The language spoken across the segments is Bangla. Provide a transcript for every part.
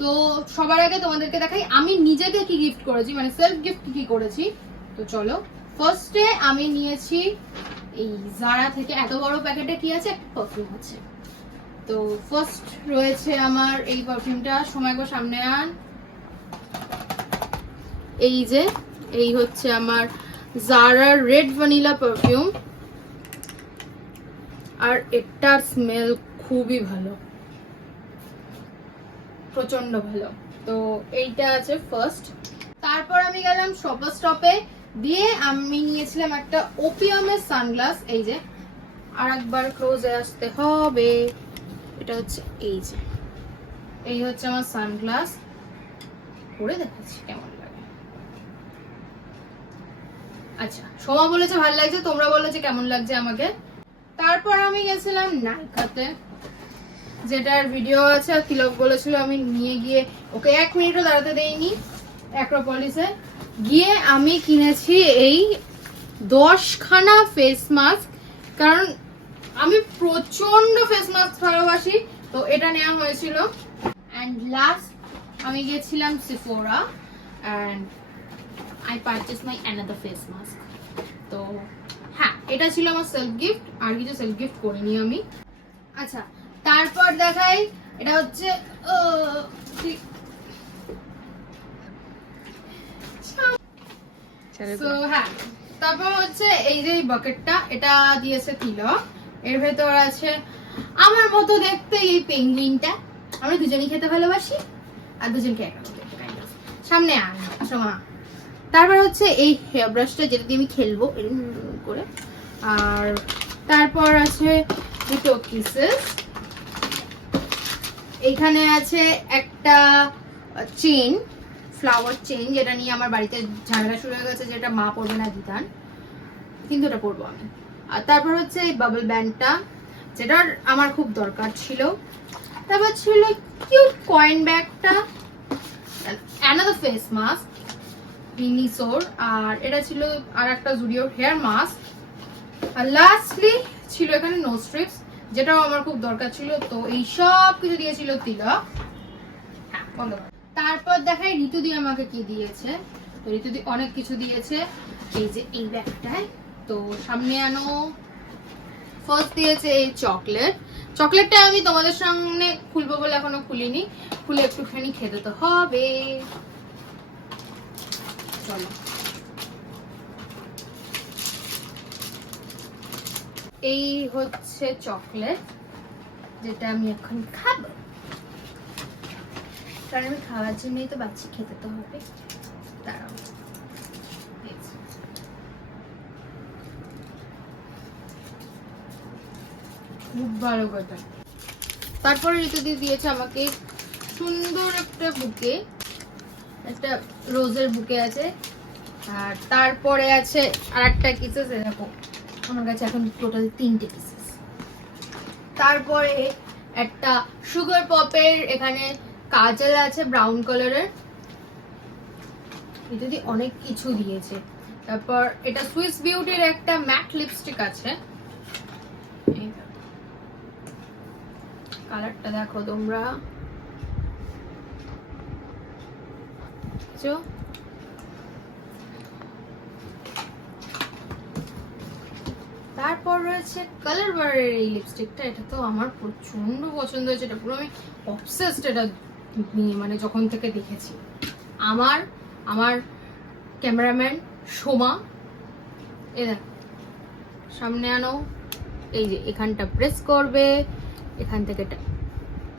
তো সবার আগে তোমাদেরকে দেখাই, আমি নিজেকে কি গিফট করেছি মানে সেলফ গিফট কি করেছি? তো চলো ফার্স্টে আমি নিয়েছি এই জারা থেকে এত বড় প্যাকেটে কি আছে? একটা পারফিউম আছে। তো ফার্স্ট রয়েছে আমার এই পারফিউমটা সময় গো সামনে আন। এই যে, এই হচ্ছে আমার জারার রেড ভ্যানিলা পারফিউম আর এটার স্মেল খুবই ভালো। প্রচণ্ড ভালো। তো এইটা আছে ফার্স্ট তারপর আমি গেলাম শপার স্টপে দিয়ে আমি নিয়েছিলাম একটা ওপিয়ামের সানগ্লাস এই যে আর একবার ক্লোজে আসতে হবে। এটা হচ্ছে এই যে। এই হচ্ছে আমার সানগ্লাস পরে দেখাচ্ছি কেমন আচ্ছা সোমা বলেছে ভালো লাগছে, তোমরা বলো যে কেমন লাগছে আমাকে। তারপর আমি গেছিলাম নাইকাতে, যেটার ভিডিও আছে তিলক বলেছিল আমি নিয়ে গিয়ে, ওকে এক মিনিটও দাঁড়াতে দেইনি, অ্যাক্রোপলিসে। গিয়ে আমি কিনেছি এই দশখানা ফেস মাস্ক কারণ আমি প্রচণ্ড ফেস মাস্ক ভালোবাসি, তো এটা নেওয়া হয়েছিল। অ্যান্ড লাস্ট আমি গেছিলাম Sephora and I purchase my another face mask তো এটা ছিল আমার সেলফ গিফট আর কিছু সেলফ গিফট করিনি আমি। আচ্ছা তারপর দেখাই এটা হচ্ছে হ্যাঁ তারপর হচ্ছে এই যে বাকেটটা এটা দিয়েছে তিলক। এর ভেতর আছে আমার মতো দেখতে এই পেঙ্গুইনটা আমরা দুজনেই খেতে ভালোবাসি আর দুজনকে kind of। সামনে আন সোমা তারপর হচ্ছে এই হেয়ার ব্রাশটা যেটা দিয়ে আমি খেলব এরকম করে। আর তারপর আছে দুটো কিসেস এখানে আছে একটা চেন ফ্লাওয়ার চেন যেটা নিয়ে আমার বাড়িতে ঝামেলা শুরু হয়ে গেছে, যেটা মা পড়বে না দিতান কিন্তু এটা পরবো আমি। আর তারপর হচ্ছে এই বাবল ব্যান্ডটা যেটার আমার খুব দরকার ছিল। তারপর ছিল কিউট কয়েন ব্যাগটা অ্যানাদার ফেস মাস্ক ভিনিসোর আর এটা ছিল আর একটা জুডিওর হেয়ার মাস্ক আর লাস্টলি ছিল এখানে নো স্ট্রিপস যেটাও আমার খুব দরকার ছিল, তো এই সব কিছু দিয়েছিল তিলক। হ্যাঁ। তারপর দেখাই ঋতুদি আমাকে কি দিয়েছে। তো ঋতুদি অনেক কিছু দিয়েছে। এই যে এই ব্যাগটায়, তো সামনে আনো। ফার্স্ট দিয়েছে এই চকলেট চকলেটটা আমি তোমাদের সামনে খুলবো বলে এখনও খুলিনি। খুলে একটুখানি খেতে তো হবে। চলো। এই হচ্ছে চকলেট যেটা আমি এখন খাব। কারণ আমি খাওয়ার জন্যই তো বাচ্চি খেতে তো হবে। দাঁড়াও। খুব ভালো কথা। তারপরে ঋতুদি দিয়েছে আমাকে সুন্দর একটা বুকে একটা রোজের বুকে আছে। আর তারপরে আছে আর একটা কিসেস এরকম আমার কাছে এখন টোটাল তিনটে পিসেস তারপরে একটা সুগার পপের এখানে কাজল আছে ব্রাউন কালারের যদি অনেক কিছু দিয়েছে। তারপর এটা সুইস বিউটির একটা ম্যাট লিপস্টিক আছে। কালারটা দেখো। তোমরা। তারপর রয়েছে কালার বারের এই লিপস্টিকটা এটা তো আমার প্রচণ্ড পছন্দ হয়েছে। এটা পুরো আমি অবসেসড এটা নিয়ে মানে যখন থেকে দেখেছি। আমার আমার ক্যামেরাম্যান সোমা, এ সামনে আনো, এই যে এখানটা প্রেস করবে, এখান থেকে এটা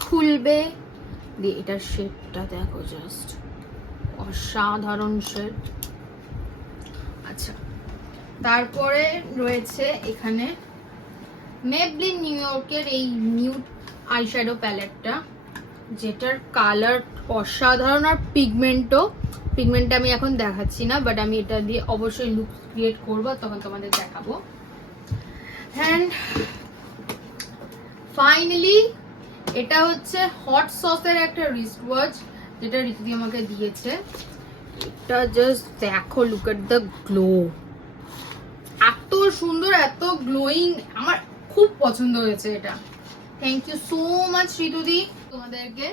খুলবে। দিয়ে এটার শেপটা দেখো জাস্ট অসাধারণ শেড। আচ্ছা তারপরে রয়েছে এখানে মেবলিন নিউ ইয়র্কের এই নিউ আইশ্যাডো প্যালেটটা যেটার কালার অসাধারণ আর পিগমেন্টও পিগমেন্টটা আমি এখন দেখাচ্ছি না বাট আমি এটা দিয়ে অবশ্যই লুক ক্রিয়েট করব তখন তোমাদের দেখাবো। অ্যান্ড ফাইনালি এটা হচ্ছে হট সসের একটা রিস্ট ওয়াচ যেটা ঋতুদি আমাকে দিয়েছে। এটা জাস্ট দেখো লুক এট দ্য গ্লো সুন্দর, এত গ্লোয়িং আমার খুব পছন্দ হয়েছে এটা। থ্যাংক ইউ সো মাচ ঋতুদি। তোমাদেরকে,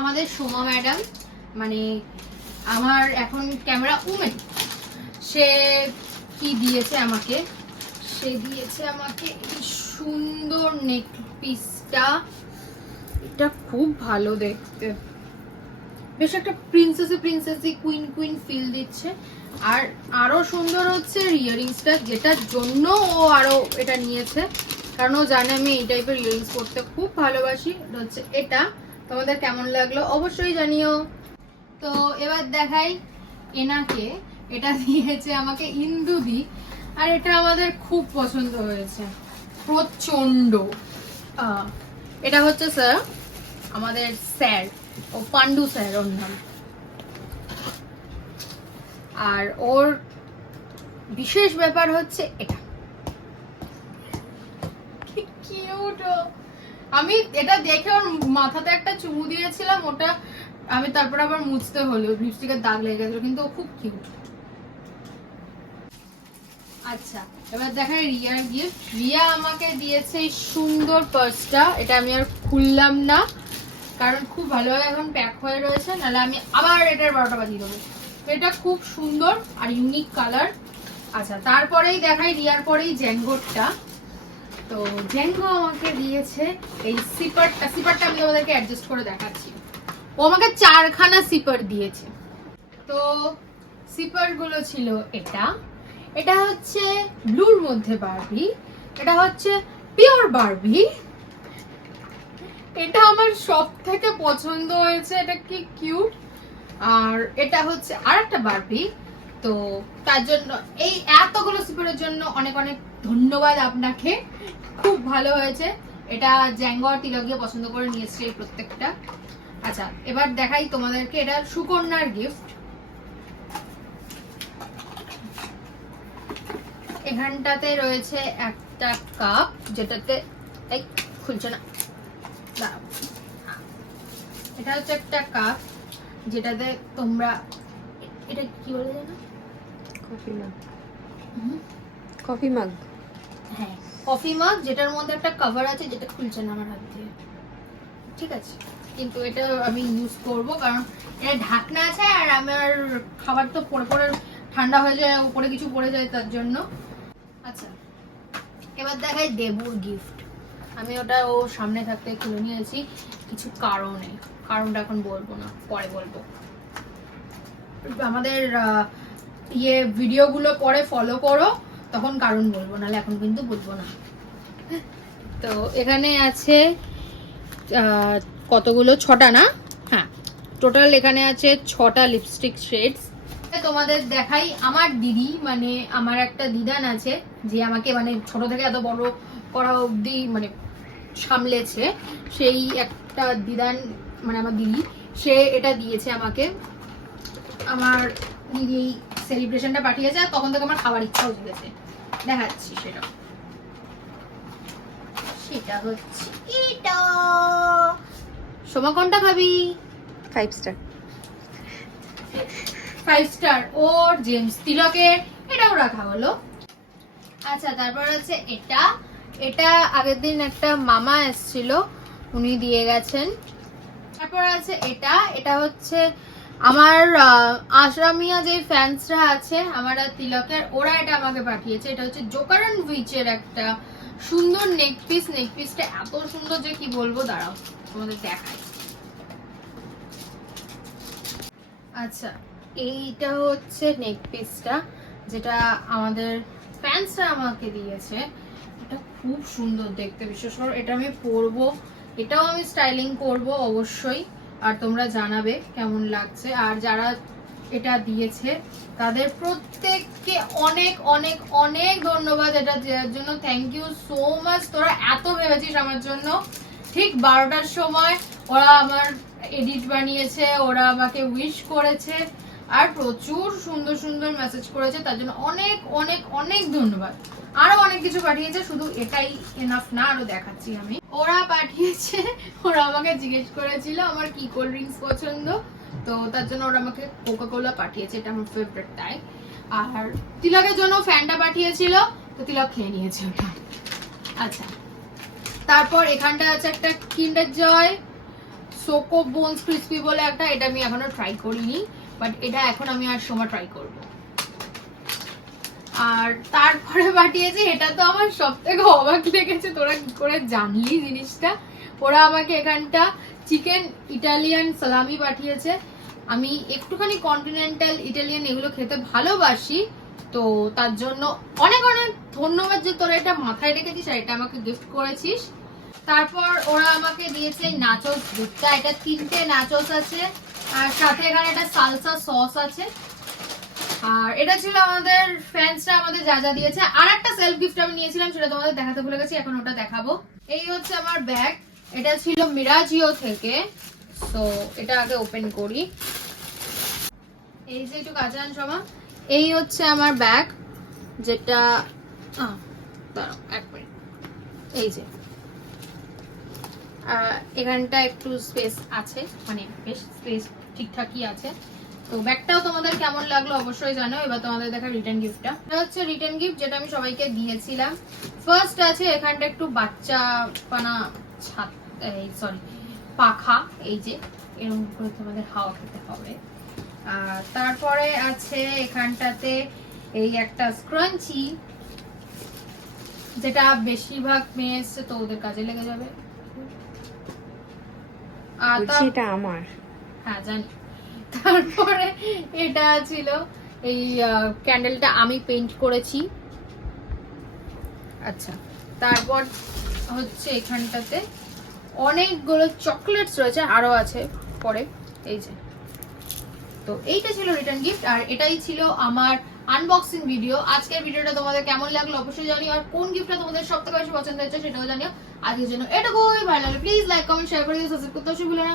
আমাদের সোমা ম্যাডাম মানে আমার এখন ক্যামেরা উমেন সে কি দিয়েছে আমাকে? সে দিয়েছে আমাকে এই সুন্দর নেক পিসটা এটা খুব ভালো দেখতে। বেশ একটা princessy princessy queen queen feel দিচ্ছে। আর আরও সুন্দর হচ্ছে ইয়ারিংসটা যেটার জন্য ও আরও এটা নিয়েছে। কারণ ও জানে আমি এই টাইপের ইয়ারিংস পরতে খুব ভালোবাসি। হচ্ছে এটা। তোমাদের কেমন লাগল অবশ্যই জানিও। তো এবার দেখাই এনাকে। এটা দিয়েছে আমাকে ইন্দুদি। আর এটা আমাদের খুব পছন্দ হয়েছে। প্রচণ্ড এটা হচ্ছে স্যার আমাদের স্যার। ও পান্ডু স্যার, ওর নাম। আর ওর বিশেষ ব্যাপার হচ্ছে এটা। আমি এটা দেখে ওর মাথাতে একটা চুমু দিয়েছিলাম, ওটা আমি তারপর আবার মুছতে হলো লিপস্টিকের দাগ লেগে গেছিল, কিন্তু ও খুব কিউট আচ্ছা এবার দেখাই রিয়ার গিফট রিয়া আমাকে দিয়েছে এই সুন্দর পার্সটা এটা আমি আর খুললাম না। কারণ খুব ভালোভাবে এখন প্যাক হয়ে রয়েছে, নাহলে আমি আবার এটার বারোটা বাজিয়ে দেবো। এটা খুব সুন্দর আর ইউনিক কালার আচ্ছা তারপরেই দেখাই রিয়ার পরেই জ্যাঙ্গোরটা। তো জ্যাঙ্গো আমাকে দিয়েছে এই সিপারটা সিপারটা আমি তোমাদেরকে অ্যাডজাস্ট করে দেখাচ্ছি। ও আমাকে চারখানা সিপার দিয়েছে। তো সিপারগুলো ছিল এটা। এটা হচ্ছে ব্লুর মধ্যে বারবি এটা হচ্ছে পিওর বারবি এটা আমার সব থেকে পছন্দ হয়েছে, এটা কি কিউট আর এটা হচ্ছে আর একটা বারবি তো তার জন্য, এই এতগুলো সিপারের জন্য অনেক অনেক ধন্যবাদ আপনাকে। খুব ভালো হয়েছে। এটা জ্যাঙ্গো আর তিলকিয়ে পছন্দ করে নিয়েছে এই প্রত্যেকটা। আচ্ছা এবার দেখাই তোমাদেরকে এটা সুকন্যার গিফট এখানটাতে রয়েছে একটা কাপ যেটাতে, এই, খুলছে না। এটা হচ্ছে একটা কাপ যেটাতে তোমরা এটা কি বলে জানো কফি মাগ হুম? কফি মাগ হ্যাঁ কফি মাগ যেটার মধ্যে একটা কভার আছে যেটা খুলছে না আমার হাত দিয়ে। ঠিক আছে? কিন্তু এটা আমি ইউজ করব কারণ এটা ঢাকনা আছে আর আমার খাবার তো পরে পরে ঠান্ডা হয়ে যায় উপরে কিছু পড়ে যায় তার জন্য। আচ্ছা এবার দেখাই দেবুর গিফট আমি ওটা ও সামনে থাকতে খুলে নিয়েছি কিছু কারণে। কারণটা এখন বলব না, পরে বলব। আমাদের ইয়ে ভিডিওগুলো পরে ফলো করো, তখন কারণ বলব, নাহলে এখন কিন্তু বলব না। তো এখানে আছে কতগুলো? ছটা না? হ্যাঁ। টোটাল এখানে আছে ছটা লিপস্টিক শেডস তোমাদের দেখাই আমার দিদি মানে আমার একটা দিদান আছে, যে আমাকে মানে ছোট থেকে এত বড় করা অবধি মানে সামলেছে। সেই একটা দিদান মানে আমার দিদি সে এটা দিয়েছে আমাকে। আমার দিদি এই সেলিব্রেশনটা পাঠিয়েছে আর তখন থেকে আমার খাবার ইচ্ছাও জেগেছে। দেখাচ্ছি সেটা। সেটা হচ্ছে এটা। সোমা কোনটা খাবি? ফাইভ স্টার ফাইভ স্টার ওর জেমস তিলকের। এটাও রাখা হলো আচ্ছা তারপর হচ্ছে এটা। এটা আগের দিন একটা মামা এসেছিল উনি দিয়ে গেছেন। তারপর আছে এটা এটা হচ্ছে আমার আশরামিয়া যে ফ্যান্সরা আছে, আমার তিলকের, ওরা এটা আমাকে পাঠিয়েছে। এটা হচ্ছে জোকার অ্যান্ড উইচের একটা সুন্দর নেক পিস নেক পিসটা এত সুন্দর যে কি বলব? দাঁড়াও, তোমাদের দেখাই। আচ্ছা এইটা হচ্ছে নেক পিসটা যেটা আমাদের ফ্যান্সরা আমাকে দিয়েছে। এটা খুব সুন্দর দেখতে বিশেষ করে, এটা আমি পরবো। এটাও আমি স্টাইলিং করব অবশ্যই, আর তোমরা জানাবে কেমন লাগছে। আর যারা এটা দিয়েছে, তাদের প্রত্যেককে অনেক অনেক অনেক ধন্যবাদ এটা দেওয়ার জন্য। থ্যাংক ইউ সো মাচ তোরা এত ভেবেছিস আমার জন্য। ঠিক বারোটার সময় ওরা আমার এডিট বানিয়েছে, ওরা আমাকে উইশ করেছে। আর প্রচুর সুন্দর সুন্দর মেসেজ করেছে, তার জন্য অনেক অনেক অনেক ধন্যবাদ। আরও অনেক কিছু পাঠিয়েছে, শুধু এটাই এনাফ না, আরও দেখাচ্ছি আমি। ওরা পাঠিয়েছে, ওরা আমাকে জিজ্ঞেস করেছিল আমার কি কোল্ড ড্রিঙ্কস পছন্দ, তো তার জন্য ওরা আমাকে কোকা কোলা পাঠিয়েছে, এটা আমার ফেভারিট তাই। আর তিলকের জন্য ফ্যানটা পাঠিয়েছিল, তো তিলক খেয়ে নিয়েছে ওটা। আচ্ছা তারপর এখানটা আছে একটা কিন্ডার জয় সোকো বোনস ক্রিসপি বলে একটা, এটা আমি এখনও ট্রাই করিনি। বাট এটা এখন আমি আর সময় ট্রাই করব। আর তারপরে পাঠিয়েছে, এটা তো আমার সব থেকে অবাক লেগেছে, তোরা কি করে জানলি জিনিসটা? ওরা আমাকে এখানটা চিকেন ইটালিয়ান সালামি পাঠিয়েছে। আমি একটুখানি কন্টিনেন্টাল ইটালিয়ান এগুলো খেতে ভালোবাসি, তো তার জন্য অনেক অনেক ধন্যবাদ যে তোরা এটা মাথায় রেখেছিস আর এটা আমাকে গিফট করেছিস। তারপর ওরা আমাকে দিয়েছে নাচোস দুধটা, এটা তিনটে নাচোস আছে। আর সাথে এখানে একটা সালসা সস আছে। আর এটা ছিল আমাদের ফ্রেন্ডসরা আমাদের যা যা দিয়েছে। আর একটা সেলফ গিফট আমি নিয়েছিলাম সেটা তোমাদের দেখাতে ভুলে গেছি, এখন ওটা দেখাবো। এই হচ্ছে আমার ব্যাগ এটা ছিল মিরাজিও থেকে। তো এটা আগে ওপেন করি। এই যে একটু কাঁচা সমা এই হচ্ছে আমার ব্যাগ যেটা এক মিনিট এই যে। এখানটা একটু স্পেস আছে মানে বেশ স্পেস ঠিকঠাকই আছে। তো ব্যাগটাও তোমাদের কেমন লাগল অবশ্যই জানো, এবার তোমাদের দেখা রিটার্ন গিফটটা এটা হচ্ছে রিটার্ন গিফট যেটা আমি সবাইকে দিয়েছিলাম। ফার্স্ট আছে এখানটা একটু বাচ্চা পানা ছাদ এই সরি পাখা, এই যে, এরকম করে তোমাদের হাওয়া খেতে হবে। আর তারপরে আছে এখানটাতে এই একটা স্ক্রাঞ্চি যেটা বেশিরভাগ মেয়ে এসছে তো ওদের কাজে লেগে যাবে। আর বলছি আমার। হ্যাঁ জানি। তারপরে এটা ছিল এই ক্যান্ডেলটা আমি পেইন্ট করেছি। আচ্ছা তারপর হচ্ছে এখানটাতে অনেকগুলো চকলেটস রয়েছে আরও আছে পরে, এই যে। তো এইটা ছিল রিটার্ন গিফট আর এটাই ছিল আমার আনবক্সিং ভিডিও আজকের ভিডিওটা তোমাদের কেমন লাগল অবশ্যই জানিও, আর কোন গিফটটা তোমাদের সব থেকে বেশি পছন্দ হয়েছে সেটাও জানিও। আজকের জন্য এটুকুই, ভালো লাগলে প্লিজ লাইক কমেন্ট শেয়ার করে দিও সাবস্ক্রাইব করতে অবশ্যই ভুলো না।